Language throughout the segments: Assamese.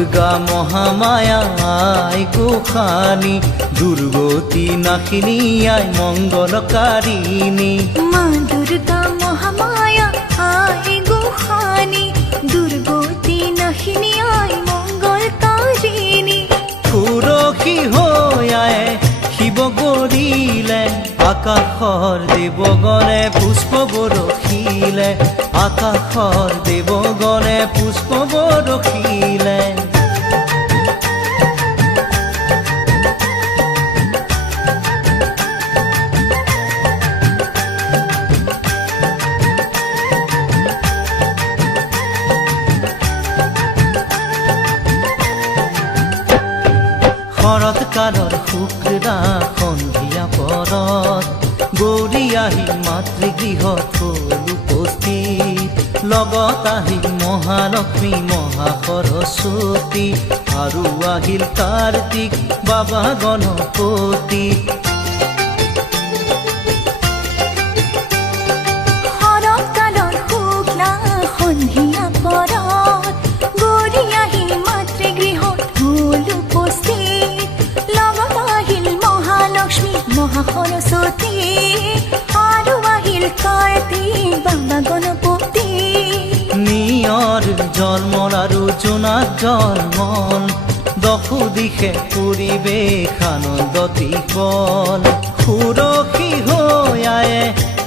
দুৰ্গা মহামায়া আই গোসানী, দুৰ্গতি নাশিনী আই মঙ্গলকাৰিণী। মা দুৰ্গা মহামায়া আই গোসানী, দুৰ্গতি নাশিনী আই মঙ্গলকাৰিণী। সুৰসী হৈ আয়ে শিৱ গৰিলে, আকাশৰ দেৱগণে পুষ্প বৰষিলে, আকাশৰ দেৱগণে পুষ্প বৰষিলে। শৰৎকালৰ শুক্লা সন্ধিয়া পৰত, গৌৰী আহিল মাতৃগৃহত হ'ল উপস্থিত। লগত আহিল মহালক্ষ্মী মহাসৰস্বতী, আৰু আহিল কাৰ্তিক বাবা গণপতি। শৰৎকালৰ শুক্লা সন্ধিয়া পৰত, গৌৰী আহিল মাতৃগৃহত হ'ল উপস্থিত। লগত আহিল মহালক্ষ্মী মহাসৰস্বতী, আৰু আহিল কাৰ্তিক বাবা গণপতি। নিয়ৰ জন্মৰ আৰু জোনাক জন্মল, দশো দিশে পৰিৱেশ আনন্দতি গল। সুৰসী হৈ আয়ে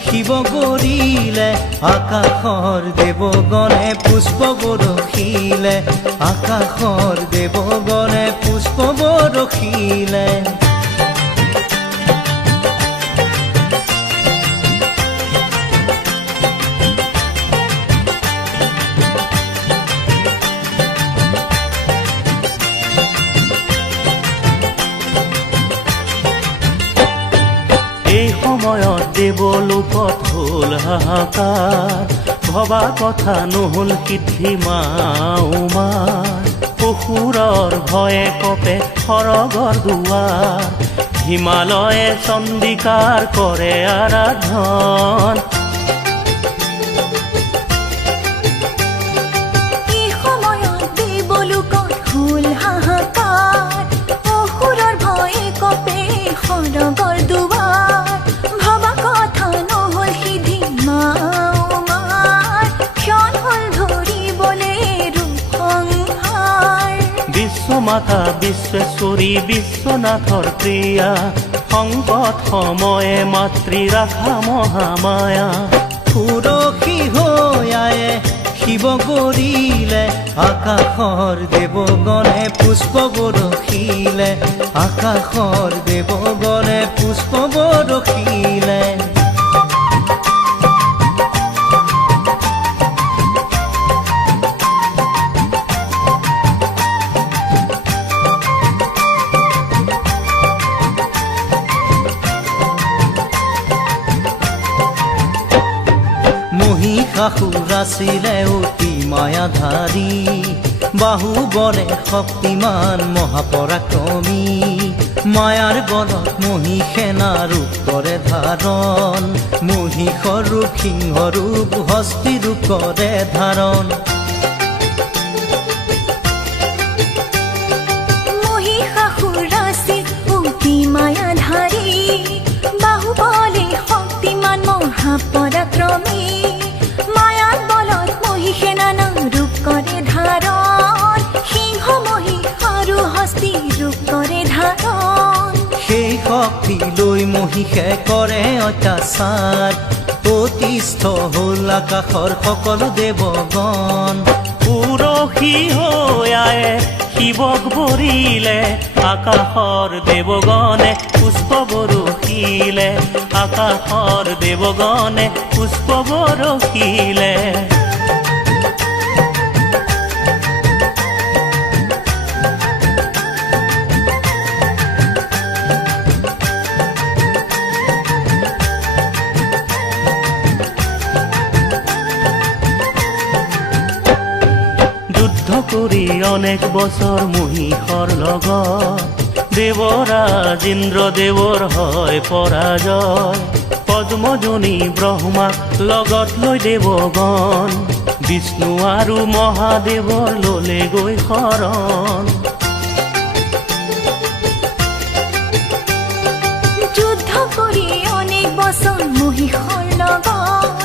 শিৱ গৰিলে, আকাশৰ দেৱগণে পুষ্প বৰষিলে, আকাশৰ দেৱগণে পুষ্প বৰষিলে। এই সময়ত দেৱলোকত হ'ল হাহাকাৰ, ভবা কথা নহ'ল সিদ্ধি মা উমাৰ। অসুৰৰ ভয়ে কপে সৰগৰ দুৱাৰ, হিমালয়ে চণ্ডিকাৰ কৰে আৰাধন। এই সময়ত দেৱলোকত হ'ল হাহাকাৰ, অসুৰৰ ভয়ে কপে সৰগৰ দুৱাৰ। ভবা কথা নহ'ল সিদ্ধি মা উমাৰ, ক্ষণ হ'ল ধৰিবলে ৰূপ সংহাৰ। বিশ্বমাতা বিশ্বেশ্বৰী বিশ্বনাথৰ প্ৰিয়া, সংকট সময়ে মাতৃ ৰাখা মহামায়া। সুৰসী হৈ আয়ে শিৱ গৰিলে, আকাশৰ দেৱগণে পুষ্প বৰষিলে, আকাশৰ দেৱগণে পুষ্প বৰষিলে। মহিষাসুৰ আছিলে অতি মায়াধাৰী, বাহুবলে শক্তিমান মহাপৰাক্ৰমী। মায়াৰ বলত মহিষেনা ৰূপ কৰে ধাৰণ, মহিষৰ ৰূপ সিংহ ৰূপ হস্তি ৰূপ কৰে ধাৰণ। মহিষাসুৰ আছিল অতি মায়াধাৰী, বাহুবলে শক্তিমান মহাপৰাক্ৰমী। মায়াৰ বলত মহিষে নানা ৰূপ কৰে ধাৰণ, সিংহ মহিষ আৰু হস্তি ৰূপ কৰে ধাৰণ। সেই শক্তি লৈ মহিষে কৰে অত্যাচাৰ, অতিষ্ঠ হ'ল আকাশৰ সকলো দেৱগণ। সুৰসী হৈ আয়ে শিৱক বৰিলে, আকাশৰ দেৱগণে পুষ্প বৰষিলে, আকাশৰ দেৱগণে পুষ্প বৰষিলে। যুদ্ধ কৰি অনেক বছৰ মহিষৰ লগত, দেৱৰাজ ইন্দ্ৰদেৱৰ হয় পৰাজয় পদ্মজনী ব্ৰহ্মাক লগত লৈ দেৱগণ বিষ্ণু আৰু মহাদেৱৰ ললে গৈ শৰণ যুদ্ধ কৰি অনেক বছৰ মহিষৰ লগত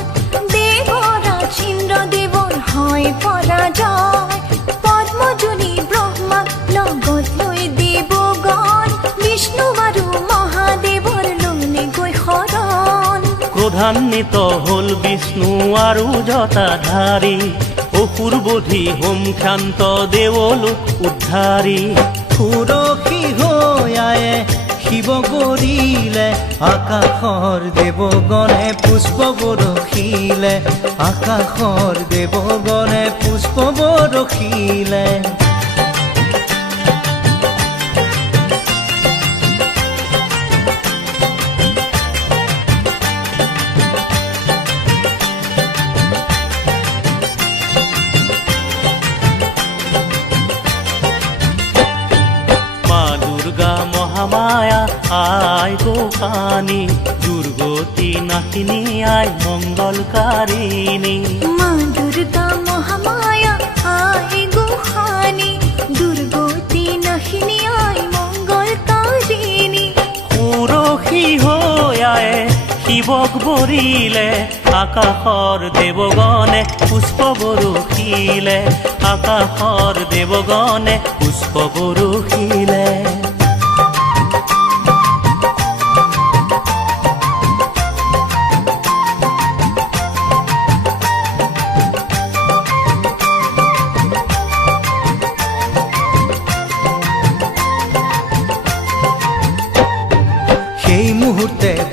দেৱৰাজ ইন্দ্ৰদেৱৰ হয় পৰাজয় পদ্মজনী ব্ৰহ্মাক লগত লৈ দেৱগণ বিষ্ণু আৰু মহাদেৱৰ ললে গৈ শৰণ ক্ৰোধান্বিত হল বিষ্ণু আৰু জটাধাৰী অসুৰ বধি হোমখ্যান্ত দেৱলোক উদ্ধাৰী সুৰক্ষী হৈ আয়ে শিৱ কৰিলে আকাশৰ দেৱগণে পুষ্প বৰষিলে আকাশৰ দেৱগণে পুষ্প বৰষিলে মহামায়া আই গোসানী দুৰ্গতি নাশিনী আই মঙ্গলকাৰিণী মা দুৰ্গা মহামায়া আই গোসানী দুৰ্গতি নাশিনী আই মঙ্গলকাৰিণী সুৰক্ষী হৈ আয়ে শিৱক বৰিলে আকাশৰ দেৱগণে পুষ্প বৰষিলে আকাশৰ দেৱগণে পুষ্প বৰষিলে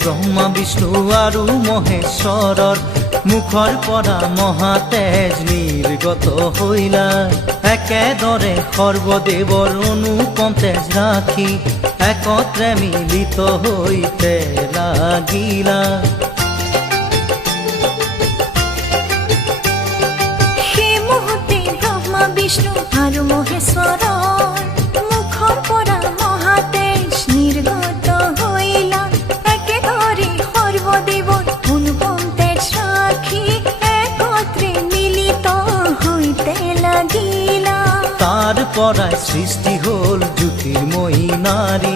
ব্ৰহ্মা বিষ্ণু আৰু মহেশ্বৰৰ মুখৰ পৰা মহাতেজ নিৰ্গত হৈলা একেদৰে সৰ্বদেৱৰ অনুপম তেজ ৰাখি একত্ৰে মিলিত হৈতে লাগিলা সেই মুহূৰ্তে ব্ৰহ্মা বিষ্ণু আৰু মহেশ্বৰৰ মুখৰ পৰা মহাতেজ নিৰ্গত হৈলা একেদৰে সৰ্বদেৱৰ অনুপম তেজ ৰাখি একত্ৰে মিলিত হৈতে লাগিলা তাৰ পৰাই সৃষ্টি হ'ল জ্যোতিৰ্ময়ী নাৰী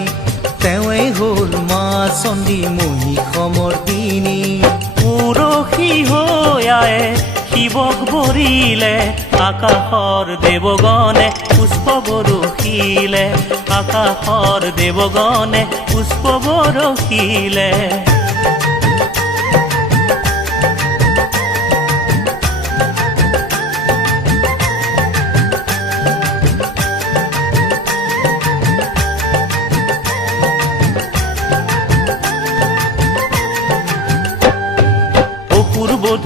তেওঁৱেই হ'ল মা চণ্ডী মহিষমৰ্দিনী সুৰক্ষী হৈ আয়ে শিৱক বৰিলে আকাশৰ দেৱগণে পুষ্প বৰষিলে আকাশৰ দেৱগণে পুষ্প বৰষিলে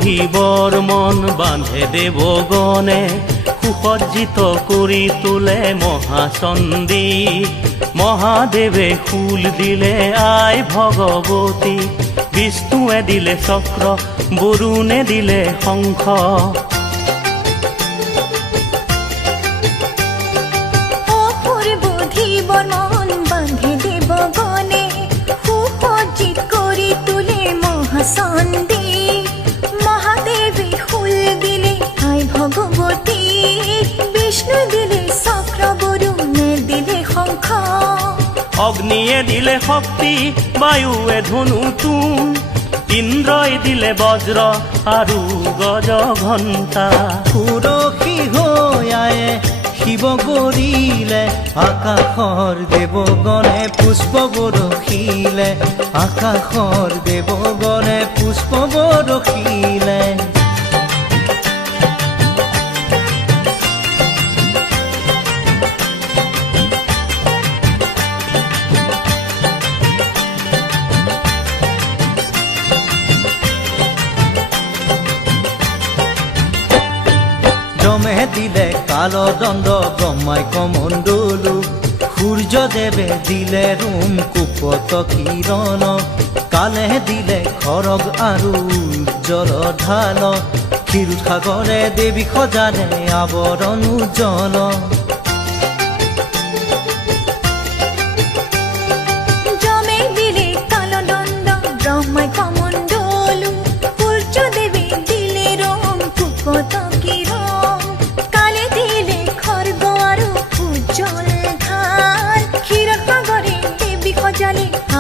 শিৱৰ মন বান্ধে দেৱগণে সুসজ্জিত কৰি তোলে মহাচণ্ডী মহাদেৱে ফুল দিলে আই ভগৱতী বিষ্ণুৱে দিলে চক্ৰ বৰুণে দিলে শংখ অসুৰবধিবৰ মন বান্ধে দেৱগণে সুসজ্জিত কৰি তোলে মহাচণ্ডী মহাদেৱে ফুল দিলে আই ভগৱতী বিষ্ণু দিলে চক্ৰ বৰুণে দিলে শংখ অগ্নিয়ে দিলে শক্তি বায়ুৱে ধনু তুন ইন্দ্ৰই দিলে বজ্ৰ আৰু গজ ঘণ্টা সুৰক্ষী হৈ আয়ে শিৱ কৰিলে আকাশৰ দেৱগণে পুষ্প বৰষিলে আকাশৰ দেৱগণে পুষ্প বৰষিলে যমে দিলে কালদণ্ড ব্ৰহ্মাই কমণ্ডলু সূৰ্যদেৱে দিলে ৰোম কুপত কিৰণ কালে দিলে খৰগ আৰু উজ্জ্বল ঢাল ক্ষীৰোদসাগৰে দেৱী সজালে আৱৰণ উজ্জ্বল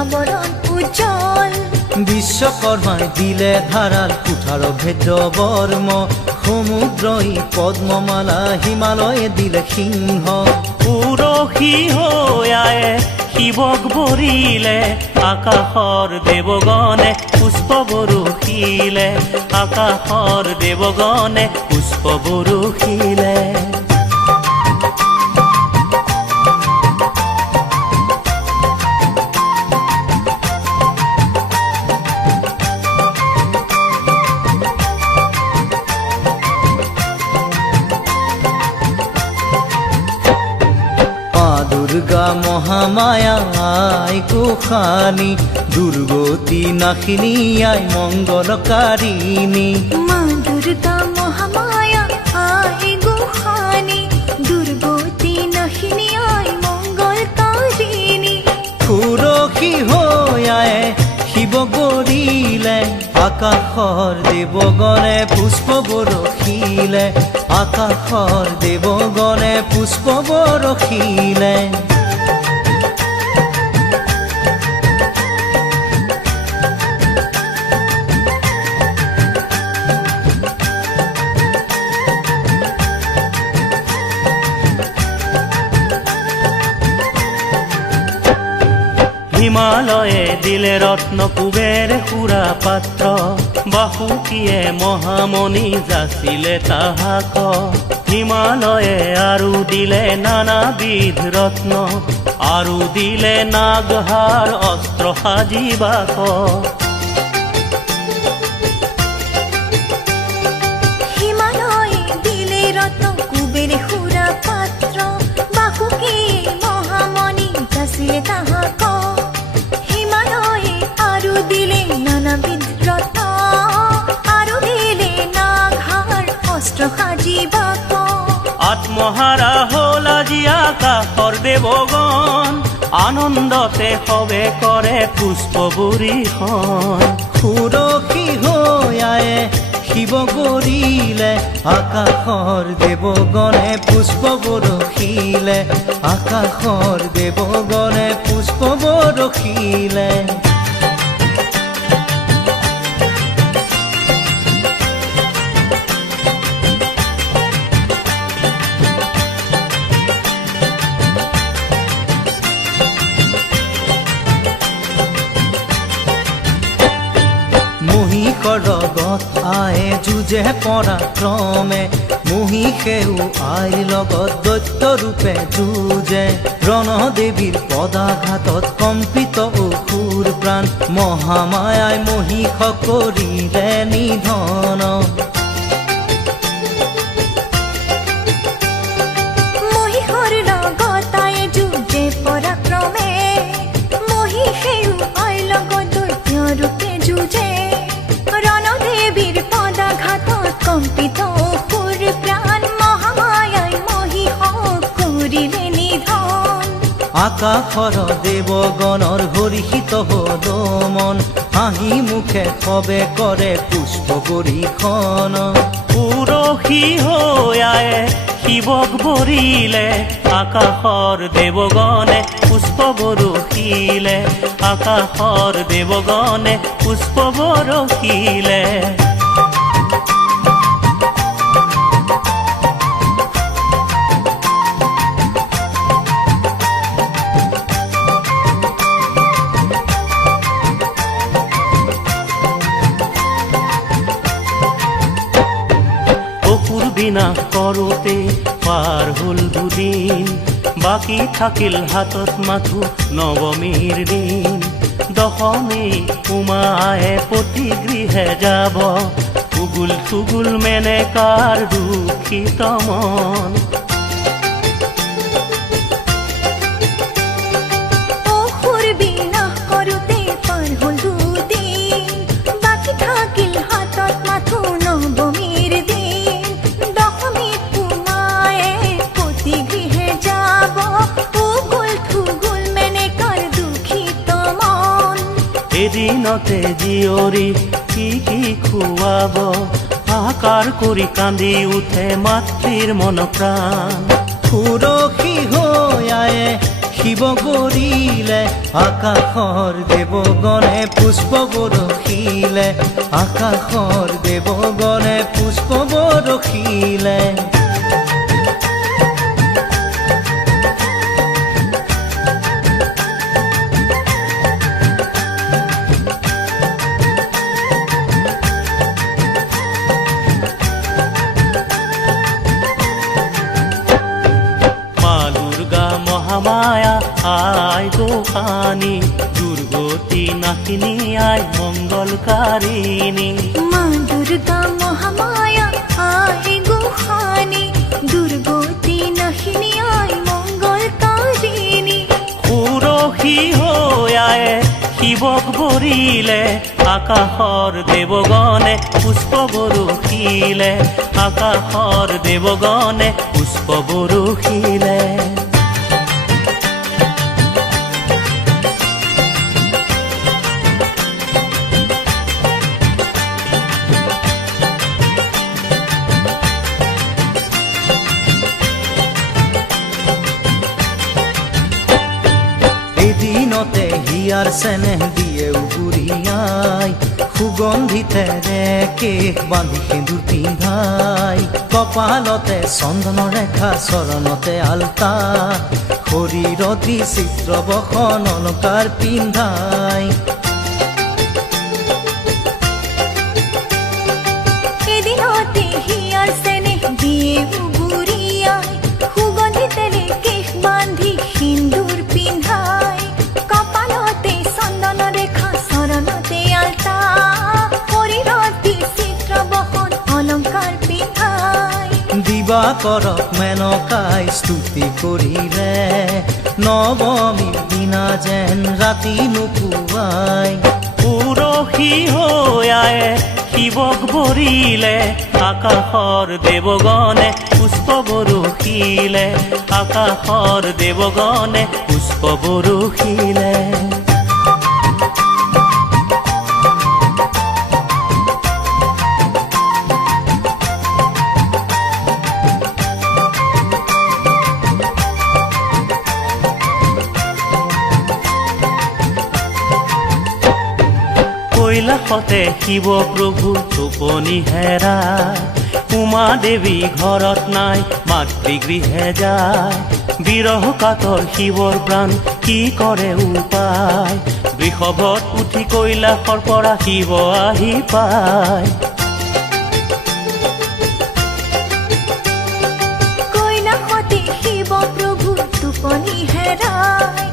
আৱৰণ উজ্জ্বল বিশ্বকৰ্মাই দিলে ধাৰাল কুঠাৰ ভেদ বৰ্ম সমুদ্ৰই পদ্মমালা হিমালয়ে দিলে সিংহ পুৰখী হৈ আয়ে শিৱক বৰিলে আকাশৰ দেৱগণে পুষ্প বৰষিলে আকাশৰ দেৱগণে পুষ্প বৰষিলে দুৰ্গা মহামায়া আই গোসানী দুৰ্গতি নাশিনী আই মঙ্গলকাৰিণী মা দুৰ্গা মহামায়া আই গোসানী দুৰ্গতি নাশিনী আই মঙ্গলকাৰিণী সুৰক্ষী হৈ আয়ে শিৱ গৰিলে আকাশৰ দেৱগণে পুষ্প বৰষিলে আকাশৰ দেৱগণে পুষ্প বৰষিলে হিমালয়ে দিলে ৰত্ন কুবেৰ সুৰা পাত্ৰ বাসুকীয়ে মহামণি যাচিলে তাহাক হিমালয়ে আৰু দিলে নানাবিধ ৰত্ন আৰু দিলে নাগহাৰ অস্ত্ৰ সাজিবাক হিমালয়ে দিলে ৰত্ন কুবেৰ সুৰা পাত্ৰ বাসুকীয়ে মহামণি যাচিলে তাহাক আত্মহাৰা হ'ল আজি আকাশৰ দেৱগণ আনন্দতে সবে কৰে পুষ্প বৰিষণ সুৰক্ষী হৈ আয়ে শিৱ গৰিলে আকাশৰ দেৱগণে পুষ্প বৰষিলে আকাশৰ দেৱগণে পুষ্প বৰষিলে লগত আয়ে যুঁজে পৰাক্ৰমে মহিষেও আইৰ লগত দৈত্য ৰূপে যুঁজে ৰণদেৱীৰ পদাঘাতত কম্পিত অসুৰ প্ৰাণ মহামায়াই মহিষক কৰিলে নিধন মহিষৰ লগত আয়ে যুঁজে পৰাক্ৰমে মহিষেও আইৰ লগত দৈত্য ৰূপে যুঁজে ৰণদেৱীৰ পদাঘাতত কম্পিত অসুৰ প্ৰাণ মহামায়াই মহিষক কৰিলে নিধন আকাশৰ দেৱগণৰ হৰিষিত হ'ল মন হাঁহি মুখে সবে কৰে পুষ্প বৰিষণ পুৰখী হৈ আয়ে শিৱক বৰিলে আকাশৰ দেৱগণে পুষ্প বৰষিলে আকাশৰ দেৱগণে পুষ্প বৰষিলে বিনাশ কৰোঁতে পাৰ হ'ল দুদিন বাকী থাকিল হাতত মাথো নৱমীৰ দিন দশমী উমায়ে প্ৰতি গৃহে যাব উগুল থুগুল মেনেকাৰ দুখিত মন অসুৰ বিনাশ কৰোঁতে পাৰ হ'ল দুদিন বাকী থাকিল হাতত মাথো নৱমীৰ দিন দশমীত উমায়ে প্ৰতি গৃহে যাব উগুল থুগুল মেনেকাৰ দুখিত মন এদিনতে জীয়ৰী কি খুৱাব আকাৰ কৰি কান্দি উঠে মাতৃৰ মন প্ৰাণ সুৰক্ষী হৈ আয়ে শিৱ গৰিলে আকাশৰ দেৱগণে পুষ্প বৰষিলে, আকাশৰ দেৱগণে পুষ্প বৰষিলে। মহামায়া আই গোসানী, দুৰ্গতি নাশিনী আই মঙ্গলকাৰিণী। মা দুৰ্গা মহামায়া আয় গোসানী, দুৰ্গতি নাশিনী আয় মঙ্গলকাৰিণী। সুৰসী হৈ আয়ে শিৱক বৰিলে, আকাশৰ দেৱগণে পুষ্প বৰষিলে, আকাশৰ দেৱগণে পুষ্প বৰষিলে। এদিনতে হিয়াৰ চেনেহ দিয়ে উগুৰিয়াই, সুগন্ধিতেৰে কেশ বান্ধি সেন্দুৰ পিন্ধাই, কপালতে চন্দন ৰেখা চৰণতে আলতা, শৰীৰত বিচিত্ৰ বসন অলংকাৰ পিন্ধাই। এদিনতে হিয়াৰ চেনেহ দিয়ে উগুৰিয়াই, সুগন্ধিতেৰে কেশ বান্ধি সিন্দুৰ পিন্ধাই, কপালতে চন্দন ৰেখা চৰণতে আলতা, শৰীৰত বিচিত্ৰ বসন অলংকাৰ পিন্ধাই। দিবাকৰক মেনকাই স্তুতি কৰিলে, নৱমীৰ দিনা যেন ৰাতি নুপুৱাই। সুৰসী হৈ আয়ে শিৱক বৰিলে, আকাশৰ দেৱগণে পুষ্প বৰষিলে, আকাশৰ দেৱগণে পুষ্প বৰষিলে। কৈলাসতে শিৱ প্ৰভু টোপনি হেৰা, উমা দেৱী ঘৰত নাই মাতৃগৃহে যায়, বিৰহ কাতৰ শিৱৰ প্ৰাণ কি কৰে উপায়, বৃষভত উঠি কৈলাসৰ পৰা শিৱ আহি পায়। কৈলাসতে শিৱ প্ৰভু টোপনি হেৰাই,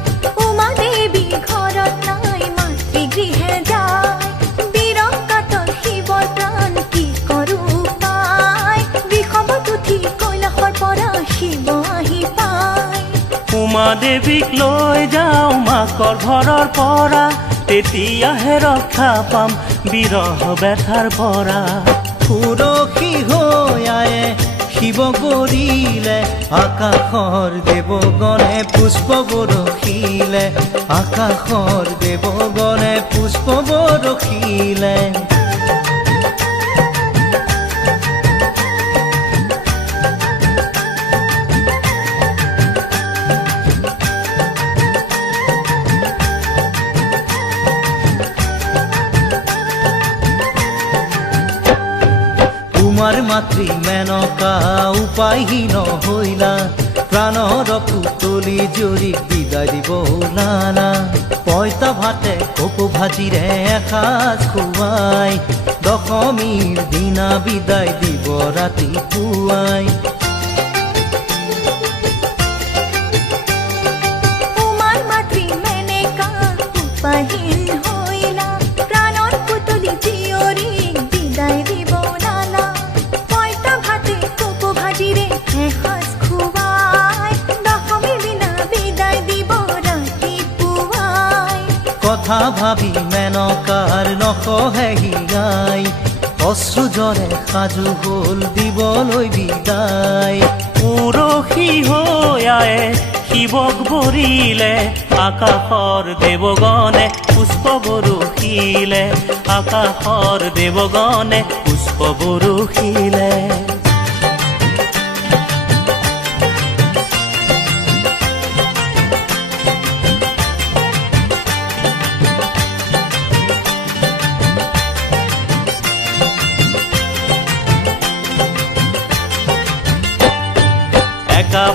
উমা দেৱী ঘৰত নাই মাতৃগৃহে যায়, বিৰহ কাতৰ শিৱৰ প্ৰাণ কি কৰো পায়, বৃষভত উঠি কৈলাসৰ পৰা শিৱ আহি পায়। উমা দেৱীক লৈ যাওঁ মাকৰ ঘৰৰ পৰা, তেতিয়াহে ৰক্ষা পাম বিৰহ ব্যথাৰ পৰা। সুৰসী হৈ আয়ে শিৱক বৰিলে, আকাশৰ দেৱগণে পুষ্প বৰষিলে, আকাশৰ দেৱগণে পুষ্প বৰষিলে। তোমাৰ মাতৃ মেনকা উপায়হীন হইলা, প্ৰাণৰ পুতলি জুৰিক বিদায় দিব ওলালা, পইতা ভাতে কপৌ ভাজিৰে এসাঁজ খুৱাই, দশমীৰ দিনা বিদায় দিব ৰাতিপুৱাই। উমাৰ মাতৃ মেনকা উপায়হীন হইলা, প্ৰাণৰ পুতলি জীয়ৰীক বিদায় দিব ওলালা, পইতা ভাতে কপৌ ভাজিৰে এসাঁজ খুৱাই, দশমীৰ দিনা বিদায় দিব ৰাতিপুৱাই। কথা ভাবি মেনকাৰ নসহে হিয়াই, অশ্ৰুজৰে সাজু হ'ল দিবলৈ বিদায়। সুৰসী হৈ আয়ে শিৱক বৰিলে, আকাশৰ দেৱগণে পুষ্প বৰষিলে, আকাশৰ দেৱগণে পুষ্প বৰষিলে।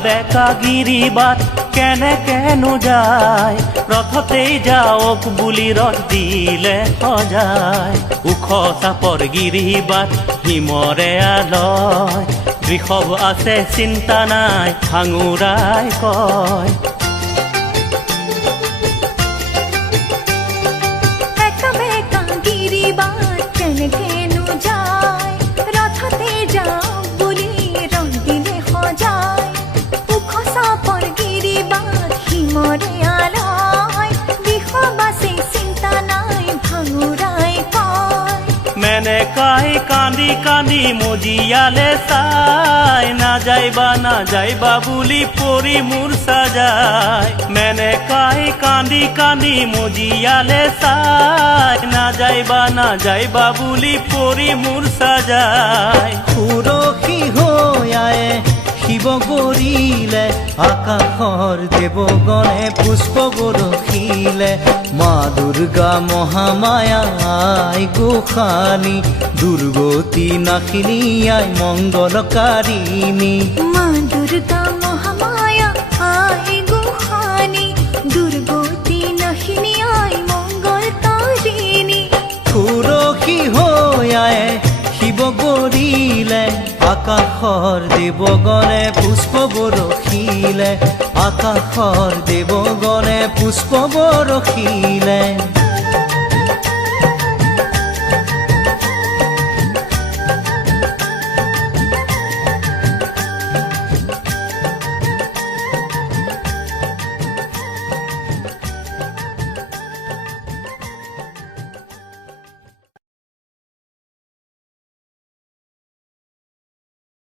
বেকা গিৰিবাট কেনেকেনো যায় ৰথতেই যাওক বুলি ৰথ দিলে সজায় ওখ চাপৰ গিৰিবাট হিমৰে আলয় বৃষভ আছে চিন্তা নাই ভাঙুৰাই কয় একা বেকা গিৰিবাট কেনেকেনো যায় ৰথতে যাওক বুলি ৰথ দিলে সজায় ওখ চাপৰ গিৰিবাট হিমৰে আলয় বৃষভ আছে চিন্তা নাই ভাঙুৰাই কয় মেনেকাই কান্দি কান্দি মজিয়ালে চাই নাযাইবা বুলি পৰি মোৰ সাজায় মেনেকাই কান্দি কান্দি মজিয়ালে চাই নাযাইবা বুলি পৰি মোৰ সাজায় সুৰসী হৈ আয়ে শিৱ গৰিলে আকাশৰ দেৱগণে পুষ্প বৰষিলে মা দুৰ্গা মহামায়া আই গোসানী দুৰ্গতি নাশিনী আই মংগলকাৰিণী মা দুৰ্গা মহামায়া আই গোসানী দুৰ্গতি নাশিনী আই মংগলকাৰিণী সুৰসী হৈ আয়ে শিৱ গৰিলে আকাশৰ দেৱগণে পুষ্প বৰষিলে আকাশৰ দেৱগণে পুষ্প বৰষিলে